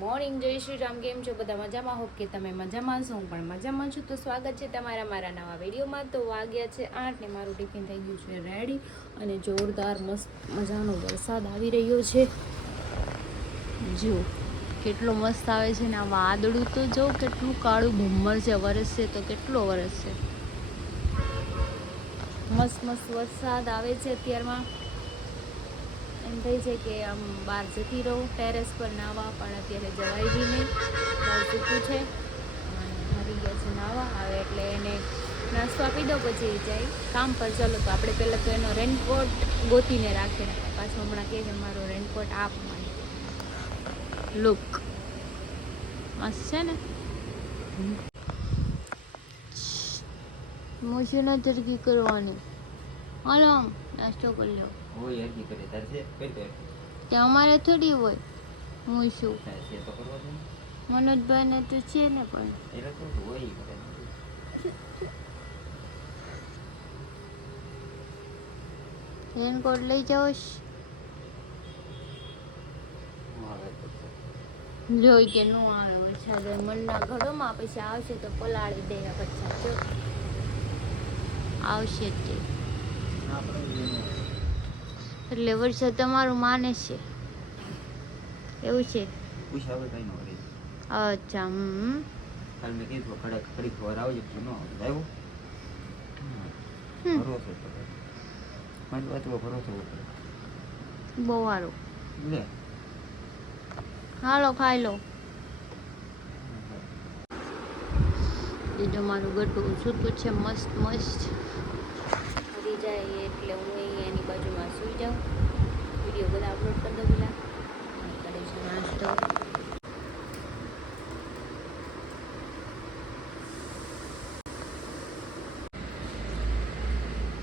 Morning, જય શ્રી રામ. કેમ છો બધા? મજામાં? હોપ કે તમે મજામાં છો. હું પણ મજામાં છું. તો સ્વાગત છે તમારા મારા નવા વિડીયોમાં. તો વાગ્યા છે 8 ને મારું ટિફિન થઈ ગયું છે રેડી અને જોરદાર મસ્ત મજાનો વરસાદ આવી રહ્યો છે. જો કેટલો મસ્ત આવે છે ને આ વાદળું તો જો કેટલું કાળું ભમર છે. વરસશે તો કેટલો વરસશે. મસ્ત મસ્ત વરસાદ આવે છે. અત્યારમાં એમ થઈ છે કે આમ બહાર જતી રહું ટેરેસ પર નાહવા, પણ અત્યારે જવાય બી નહીં, બહાર સૂકું છે અને ભરી ગયા છે નાહવા. આવે એટલે એને નાસ્તો આપી દો પછી જાય કામ પર. ચલો તો આપણે પહેલાં તો એનો રેનકોટ ગોતીને રાખીએ, પાછું હમણાં કહે કે મારો રેનકોટ આપ મને. લુક મસ્ત છે ને. મોછી ના તરકી કરવાની. હાલો નાસ્તો કરી લો. ત્યાં અમારે થોડી હોય. હું શું મનોજભાઈ ને તો છે ને, પણ રેનકોટ લઈ જાઓ. જોઈ કે નું આવે વરસાદ મનના ઘડોમાં, પછી આવશે તો પલાળી દે. પછી આવશે તે એટલે વરસાદ તમારું માને છે એવું છે. અચ્છા. બહુ સારું. હાલો ખાઈ લો. મારું ગટું સૂતું છે મસ્ત મસ્ત. ફરી જાય એટલે હું અહીં એની બાજુમાં સૂઈ જાઉં. વિડીયો બધા અપલોડ કરી દઉં પેલા. કરીશું નાસ્તો.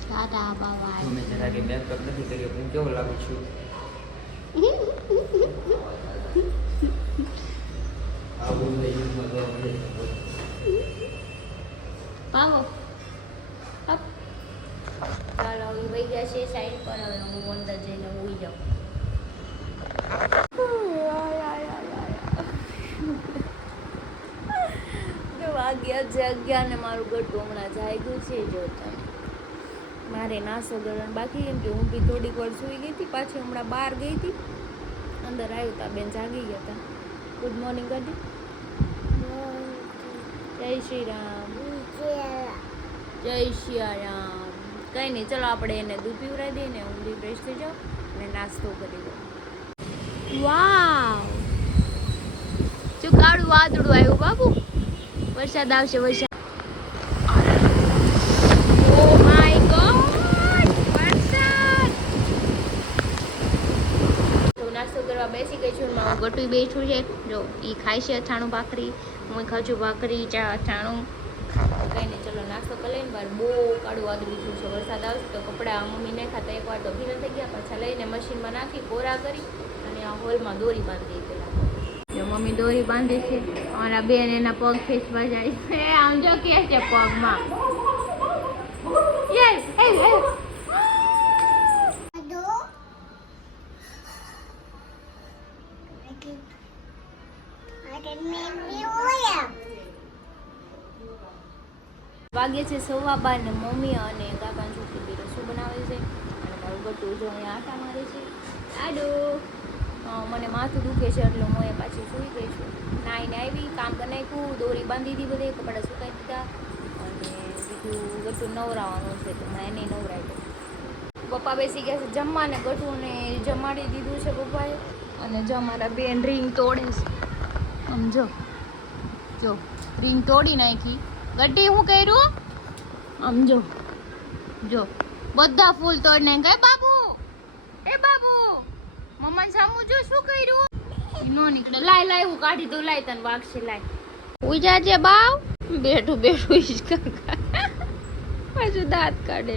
ટાટા બાય. મેં જરા કે મેકઅપ નથી કર્યો, હું કેવો લાગુ છું? પાવો અપ. ચાલો હવે વહી ગયા છે સાઈડ પર. હવે હું અંદર જઈને ઊઈ જાઉં. જો વાગ્યા છે 11 ને મારું ગટું હમણાં જાગ્યું છે. જો તમે મારે નાસ્તો કરવાનું બાકી, એમ કે હું બી થોડીક વાર સૂઈ ગઈ હતી. પાછી હમણાં બહાર ગઈ હતી, અંદર આવ્યું તા બેન જાગી ગયા હતા. ગુડ મોર્નિંગ કરી. જય શ્રી રામ. જય શ્રી રામ. કંઈ નહીં, ચલો આપણે એને દૂધ પીવડાવી દઈએ ને હું બી ફ્રેશ થઈ જાઉં અને નાસ્તો કરી દઉં. વાવ, જો કાળું વાદળું આવ્યું બાબુ. વરસાદ આવશે. વરસાદ. બેસી ગઈ છું. મારું ગટું બેઠું છે. જો એ ખાય છે અથાણું ભાખરી, હું ખાઉં છું ભાખરી ચા અથાણું. કંઈ નહીં, ચલો નાસ્તો કરી લઈને. બહાર બહુ કાળું વાદળું થયું છે. વરસાદ આવશે તો કપડાં મમ્મી નહીં ખાતા એકવાર તો ભીના થઈ ગયા, પાછા લઈને મશીનમાં નાખી કોરા કરી અને આ હોલમાં દોરી બાંધી પેલા. જો મમ્મી દોરી બાંધે છે. અમારા બેન એના પગ ખેંચવા જાય છે. આમ જો કે છે પગમાં. વાગે છે 12:15 ને મમ્મી અને કાકા છોકરી બી રસોઈ બનાવે છે અને મારું ગટું જો અહીંયા આટા મારે છે. આડો મને માથું દુખે છે એટલે હું એ પાછી સૂઈ ગઈ છું. નાઈને આવી, કામ કરી નાખ્યું, દોરી બાંધી દીધી, બધે કપડાં સુકાઈ દીધા અને બીજું ગટું નવરાવાનું છે તો મને એને નવરાવી દઉં. પપ્પા બેસી ગયા છે જમવા ને ગટુને જમાડી દીધું છે પપ્પાએ. અને જો અમારા બેન રીંગ તોડે છે. સમજો જો રીંગ તોડી નાખી. ગટ્ટી હું કર્યું આમ જો બધા ફૂલ તોડ નાખ્યા. બાબુ એ બાબુ મમ્મા સામુ જો શું કર્યું. નો નીકળે. લાય હું કાઢી દઉં. લાય તને વાગશે. લાય ઉજા છે બાવ. બેઠું પાછું દાંત કાઢે.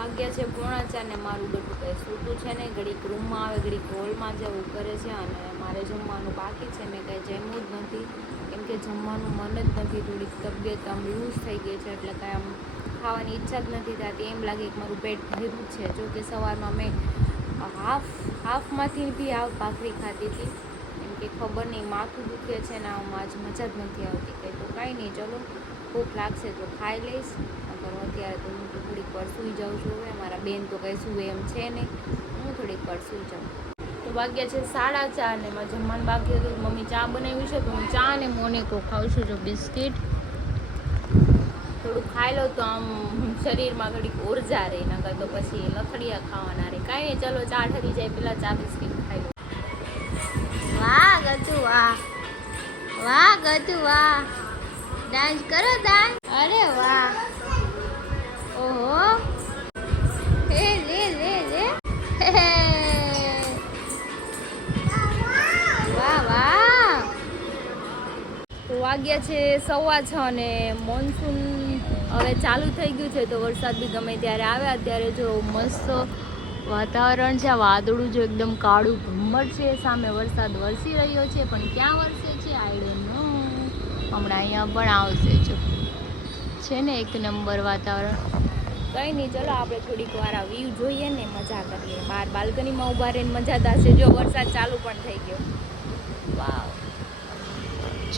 વાગ્યા છે 3:45 ને મારું ગટું કઈ સૂતું છે ને. ઘડીક રૂમમાં આવે, ઘડીક હોલમાં જવું કરે છે અને મારે જમવાનું બાકી છે. મેં કંઈ જમ્યું જ નથી કેમ કે જમવાનું મન જ નથી. થોડીક તબિયત આમ લૂઝ થઈ ગઈ છે એટલે કાંઈ આમ ખાવાની ઈચ્છા જ નથી થતી. એમ લાગે કે મારું પેટ ભર્યું છે. જો કે સવારમાં મેં હાફ હાફમાંથી બી આ ભાખરી ખાધી હતી. એમ કે ખબર નહીં માથું દુખે છે ને આમાં આજ મજા જ નથી આવતી કંઈ. તો કાંઈ નહીં, ચલો ભૂખ લાગશે તો ખાઈ લઈશ. નકર અત્યારે તો હું તો થોડીક વાર સૂઈ જાઉં છું. હવે મારા બેન તો કંઈ સૂવે એમ છે નહીં, હું થોડીક વાર સૂઈ જાઉં. તો વાગ્યા છે 4:30 ને મારે જમવાનું બાકી હતું. મમ્મી ચા બનાવી છે તો હું ચા ને મોનેકો ખાઉં છું. જો બિસ્કિટ થોડું ખાઈ લો તો આમ શરીરમાં થોડીક ઉર્જા રહે, નકર તો પછી લથડિયા ખાવાના રહે. કાંઈ નહીં, ચલો ચા ઠરી જાય પહેલાં ચા બિસ્કિટ ખાઈ લો. વાહ ગતુ વાહ, વાહ ગતુ વાહ, ડાન્સ કરો ડાન્સ. અરે વાહ, ઓહો, હે લે લે લે, વાહ વાહ. તો વાગ્યા છે 6:15 અને મોન્સૂન હવે ચાલુ થઈ ગયું છે. તો વરસાદ બી ગમે ત્યારે આવે. અત્યારે જો મસ્ત વાતાવરણ છે, વાદળું જો એકદમ કાળું ઘુમ્મર છે, સામે વરસાદ વરસી રહ્યો છે, પણ ક્યાં વરસે છે આઈ ડોન્ટ નો. હમણાં અહીંયા પણ આવશે. જો છે ને એક નંબર વાતાવરણ. કંઈ નહીં, ચલો આપણે થોડીક વાર આ વ્યૂ જોઈએ ને મજા કરીએ. બહાર બાલ્કનીમાં ઊભા રહીને મજા થશે. જો વરસાદ ચાલુ પણ થઈ ગયો. વાવ,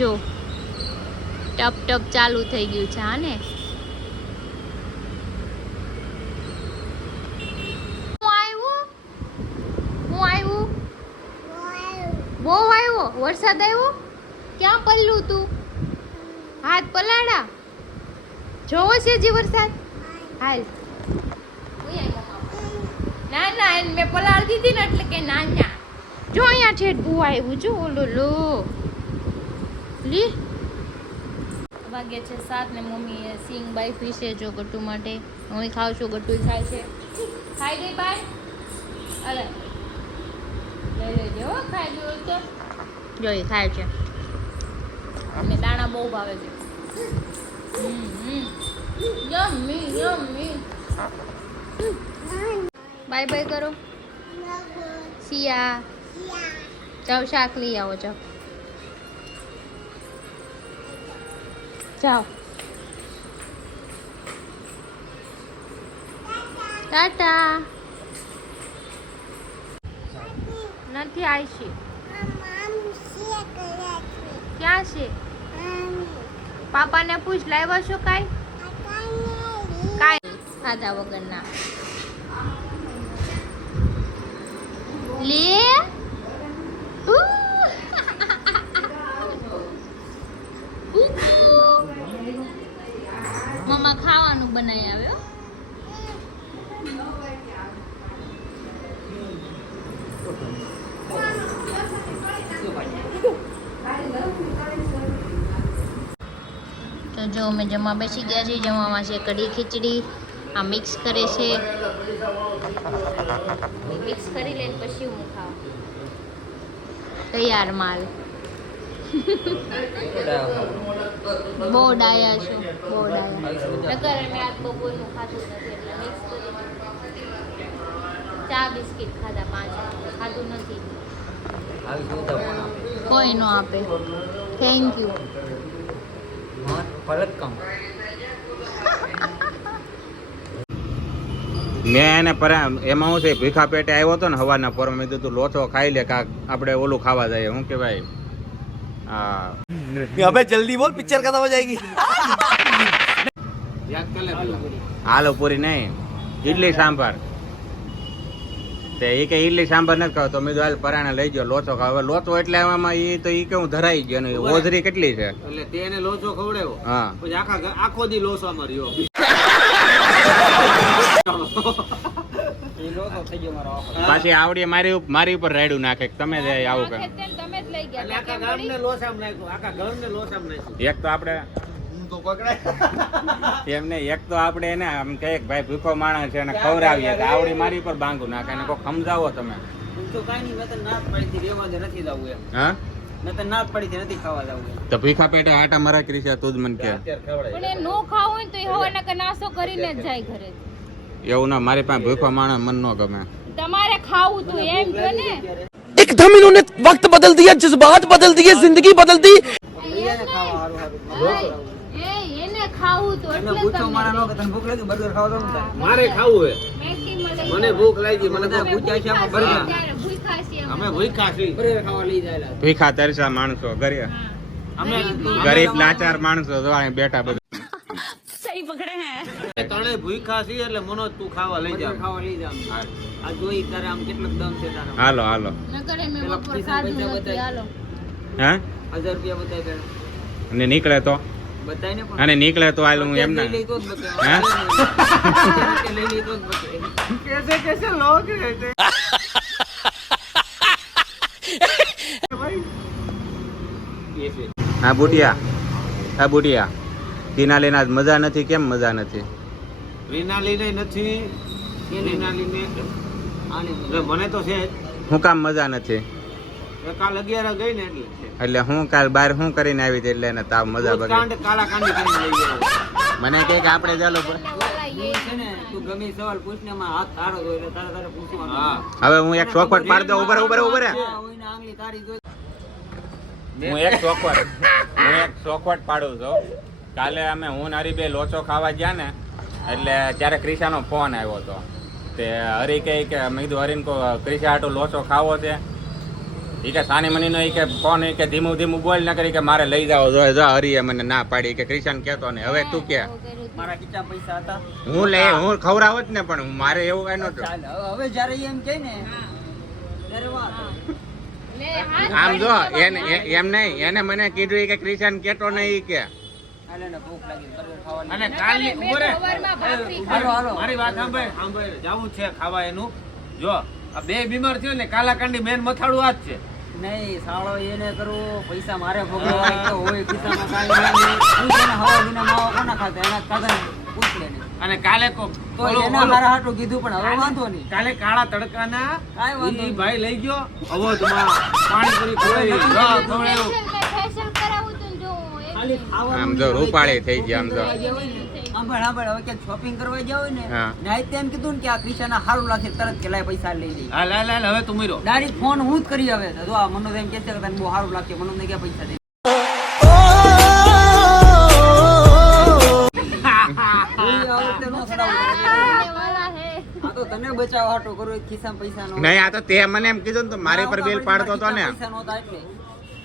જો ટપ ટપ ચાલુ થઈ ગયું છે. હા ને, બહુ આવ્યો વરસાદ આવ્યો. ક્યાં પલ્લું તું? હાથ પલાડા. જોવો છે હજી વરસાદ? હાલ ના ના, એને મેં પલાળ દીધી ને એટલે કે ના ના. જો અહીંયા છે બહુ આવ્યું. જો ઓલો લો લી વાગ્યા છે 7 ને મમ્મીએ સિંગ બાફી છે જો ગટ્ટુ માટે. હું ખાઉં છું, ગટ્ટુ ખાય છે. ખાઈ ગઈ બાય? અરે લઈ લેજો, ખાઈ ગયું તો. જો એ ખાય છે. અને દાણા બહુ ભાવે છે. Yummy yummy. બાય બાય કરો. સિયા જાઓ, શાક લઈ આવો. જાઓ જાઓ. ટાટા. નથી આવી. ક્યાં છે? પાપાને પૂછ, લાવ્યા છો કાંઈ? કાંઈ ખાધા વગરના. લે મમ્મા ખાવાનું બનાવી આવ્યો. તો જો અમે જમવા બેસી ગયા છીએ. જમવામાં છે કઢી ખીચડી. આ મિક્સ કરે છે. મિક્સ કરી લઈને પછી હું ખાઉં. તૈયાર માલ. બહુ ડાયા છું, બહુ ડાયા. નકર મેં આજ બપોરનું ખાધું નથી એટલે મિક્સ કરી. ચા બિસ્કિટ ખાધા 5 ખાધું નથી. કોઈ નો આપે. Thank you. મેં એને એમાં હું છે ભીખા પેટે આવ્યો હતો ને હવારના પોરમાં. મેં કીધું લોચો ખાઈ લે, કાક આપણે ઓલું ખાવા જઈએ. શું કહેવાય? હા, अबे जल्दी बोल, पिक्चर खत्म हो जाएगी. આલુ પૂરી નહીં, ઇડલી સાંભાર. તે એ કે ઇડલી સાંભાર નથી ખાવ તો મેં હાલ પરાણે લઈ ગયો લોચો ખાવ. હવે લોચો એટલે આમાં એ તો એ કેવું ધરાઈ ગયો ને ઓઝરી કેટલી છે એટલે તેને લોચો ખવડાવ્યો. હા, પછી આખો દી લોસામાં રહ્યો. પાછી આવડી મારી ઉપર રાયડું નાખે કે તમે જ આવું કે. તમે જ લઈ ગયા. આખા ગામને લોસામાં નાખ્યું, આખા ઘરને લોસામાં નાખ્યું. એક તો આપણે હું તો પકડાય એમને એક તો આપણે એને આમ કહે કે ભાઈ ભૂખો માણસ છે અને ખવડાવીએ તો આવડી મારી ઉપર બાંગું નાખે અને કોઈ સમજાવો તમે. હું તો કાંઈ નહીં, મેં તો ના જ પાડી હતી રહેવા દે, નથી જવું એમ. હા, મેં તો ના જ પાડી હતી, નથી ખાવા જવું એમ. તો ભીખા પેટે આટા મરા કરી છે તું જ મને કે. અત્યારે ખવડાય. પણ એ નો ખાવું હોય તો એ હવાના કે નાસ્તો કરીને જ જાય ઘરે. એવું ના, મારી પાસે ભૂખો માણસ મન ન ગમે. તમારે ખાવું તું એમ જો ને. एकदम इन्होंने वक्त बदल दिया, जज्बात बदल दिए, जिंदगी बदल दी. એને ખાવા હારું હારું. એને ખાવું તો એમને એટલે પૂછો તમને મારા નો કે તને ભૂખ લાગી બર્ગર ખાવા દો ને. મારે ખાવું હે, મેક્સીમાં લઈ મને ભૂખ લાગી, મને તો પૂછ્યા છે આમાં બર્ગર. ત્યારે ભૂખ્યા અમે ભૂખ્યા છીએ બરે ખાવા લઈ જાય ભીખા તરસા માણસો અમે ગરીબ લાચાર માણસો જો અહીં બેઠા બધા તણે ભૂખ્યા છીએ એટલે મનોજ તું ખાવા લઈ જા ખાવા લઈ જા આ જોઈ તારે આમ કેટલું દમ છે તારા હાલો હાલો નકર મેં બપોર ખાધું નથી હાલો હે 1000 રૂપિયા બતાય પેલા અને નીકળે તો બતાય ને પણ અને નીકળે તો હાલ હું એમ ના લઈ તો જ બતાય હે લઈ લઈ તો જ બતાય कैसे कैसे लोग रहते હા બુટિયા ટીના લેના આજ મજા નથી કેમ મજા નથી રીનાલીને નથી રીનાલીને મને તો છે હું કામ મજા નથી કાલ 11 ગઈ ને એટલે હું કાલ બહાર શું કરીને આવી હતી એટલે એને તાવ મજા બગડી કાંડ કાલા કાંડી કરીને લઈ ગયો મને કહે કે આપણે ચાલો છે ને તું ગમે સવાલ પૂછને માં હાથ તારો દો એટલે તારે પૂછવાનું હા હવે હું એક ચોખવટ પાડ દઉં ઉભરે ઓઈને આંગળી તારી જો હું એક ચોખવટ પાડું છું કાલે અમે હું ને હરી બે લોચો ખાવા ગયા ને એટલે ત્યારે ક્રિશાનો ફોન આવ્યો હતો તે હરી કે મેં કીધું હરીને કહો ક્રિશા આટો લોચો ખાવો છે એ કે સાની મનીનો એ કે ફોન એ કે ધીમું ધીમું બોલ ન કરી કે મારે લઈ જાઓ જો જા હરીએ મને ના પાડી કે ક્રિશાને કહેતો ને હવે તું કે મારા કિચા પૈસા હતા હું ખવડાવત ને પણ મારે એવું કઈ નતું ચાલ હવે જ્યારે એમ કહે ને ત્યારે વાત આમ જો એને એમ નહીં એને મને કીધું કે ક્રિશાને કેતો નહીં કે હાલે ને ભૂખ લાગી બર્ગર ખાવાની અને કાલની ઉભરે સવારમાં ભાખરી હાલો હાલો મારી વાત સાંભળ જાવું છે ખાવા એનું જો આ બે બીમાર થયો ને કાલાકાંડી મેન મથાળું આ જ છે નહીં સાળો એને કરવો પૈસા મારે ભોગવવા કે હોય ખિસ્સામાં કાંઈ નહીં પૂછ એને હવા દીના માવા કોના ખાતા એના ખાતા પૂછ લે ને અને કાલે તો એના મારા હાટું કીધું પણ હવે વાંધો નહીં કાલે કાળા તડકાના કાંઈ વાંધો ઈ નહીં. ભાઈ લઈ ગયો અવધમાં પાણીપુરી ખવડાવી ખવડાવ્યું ફેશિયલ કરાવું તું જો ખાલી ખાવાનું આમ જો રૂપાળી થઈ ગયા આમ જો સાંભળ હવે ક્યાંક શોપિંગ કરવા ગયા હોય ને હા. નાઈટ એમ કીધું ને કે આ ક્રિશાના હારું લાગે તરત કે લાય પૈસા લઈ જઈ હા લાય લાય હવે તું મીરો ડાયરેક્ટ ફોન હું જ કરી હવે જો આ મનોજ એમ કહેશે કે તને બહુ સારું લાગશે મનોજ ને ક્યાં પૈસા દે આ તો તને બચાવવા હાટો કરો ખિસ્સામાં પૈસા નો નહીં આ તો તે મને એમ કીધું ને તો મારી પર બિલ પાડતો હતો ને પૈસા નહોતા એટલે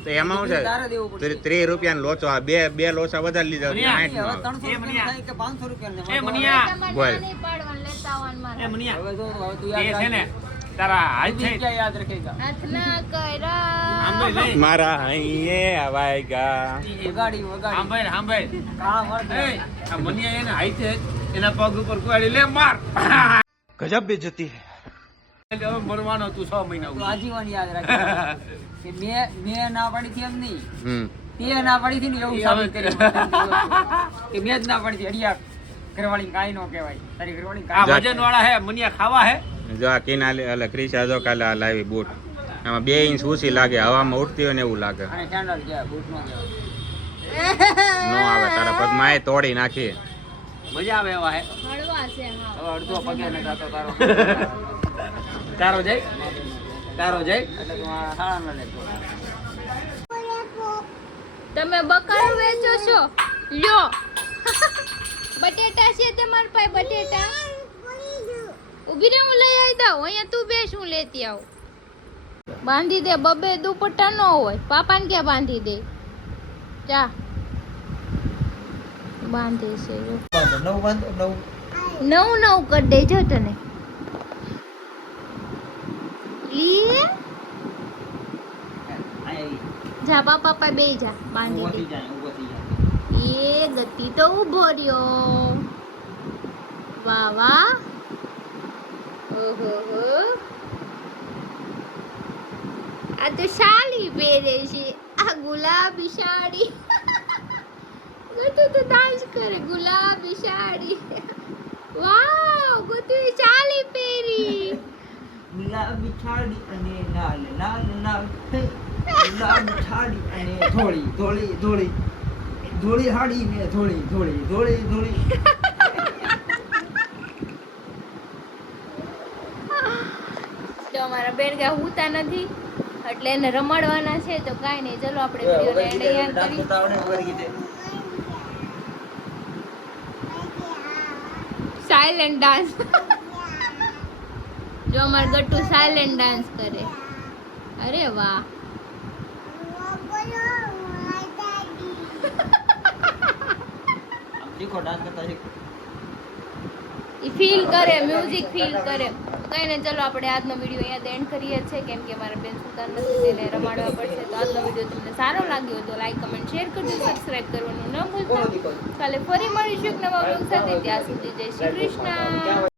તો એમાં શું તારે દેવું છે પડશે 30 રૂપિયાનો લોચો આ બે લોચા વધારે લીધા મનિયા, 60 હવે 300 રૂપિયા થાય કે 500 રૂપિયા એ મનિયા બોલ. નહીં પાડવાનું લેતા આવવાનું એ મારા મનિયા હવે જો હવે તું એ યાદ છે ને રાખજે. તારા હાથ છે ક્યાં યાદ રાખેગા હાથ ના કર્યા આંબે લઈ મારા અહીંયા આવાયગા વગાડી વગાડી સાંભળ સાંભળ કાળા મર એ આ મનિયા એને હાથ છે એના પગ ઉપર કુવાડી લે માર गजब बेइज्जती है એટલે હવે મરવાનો તું 6 મહિના તું આજીવન યાદ રાખજે કે મેં ના પાડી હતી એમ નહીં હમ તે ના પાડી હતી ને એવું સાબિત કર્યું કે મેં જ ના પાડી હતી અડિયા ઘરવાળી કાંઈ ન કહેવાય તારી ઘરવાળી આ જા. વજન વાળા હે મનિયા ખાવા હે જો આ કિના એટલે ક્રિશા જો કાલે આ લાવી બૂટ આમાં 2 ઇંચ ઊંચી લાગે હવામાં ઉડતી હોય ને એવું લાગે અને સ્ટેન્ડર્ડ છે બૂટ નો કહેવાય નો આવે તારા પગમાં એ તોડી નાખી મજા આવે એવા હે હળવા છે હા હવે અડધો પગે ને જાતો તારો તારો જઈ એટલે તું આ શાળા ન લેતો તમે બકારો વેચો છો લ્યો બટેટા છે તમારા પાસે બટેટા ઉભી રે હું લઈ આવી દઉં અહીંયા તું બે શું લેતી આવ બાંધી દે બબે દુપટ્ટા ન હોય પાપાને ક્યાં બાંધી દે જા બાંધે છે જો. નવ કરી દેજો તને ઈ જા પાપા બે જા બાંધી ઊભો દે થઈ જાય ઊભો થઈ જાય એ ગતિ તો ઉભો રહ્યો વાહ વાહ ઓહો હો આ તો સાડી પહેરે છે આ ગુલાબી સાડી ગતુ તો ડાન્સ કરે ગુલાબી સાડી વાવ ગતુ સાડી પહેરી ગુલાબી છાડી અને લાલ લાલ લાલ હે. ગુલાબી છાડી અને ધોળી ધોળી ધોળી ધોળી હાડી ને ધોળી ધોળી ધોળી ધોળી તો અમારા બેન ગયા હુતા નથી એટલે એને રમાડવાના છે તો કાંઈ નહીં ચલો આપણે વિડીયોને એન્ડ અહીંયા કરી સાયલેન્ટ ડાન્સ જો અમાર ગટ્ટુ સાયલેન્ટ ડાન્સ કરે અરે વાહ આમ શીખો ડાન્સ કરતા શીખો. ઈ ફીલ કરે મ્યુઝિક ફીલ કરે કઈ ને ચલો આપણે આજનો વિડીયો અહીંયા એન્ડ કરીએ છીએ કેમ કે મારા બેન સુતાર નથી તેને રમાડવા પડશે તો આજનો વિડીયો તમને સારો લાગ્યો તો લાઈક કમેન્ટ શેર કરજો સબસ્ક્રાઇબ કરવાનું ન ભૂલતા કાલે ફરી મળીશું એક નવા વ્લોગ સાથે ત્યાં સુધી જય શ્રી કૃષ્ણ.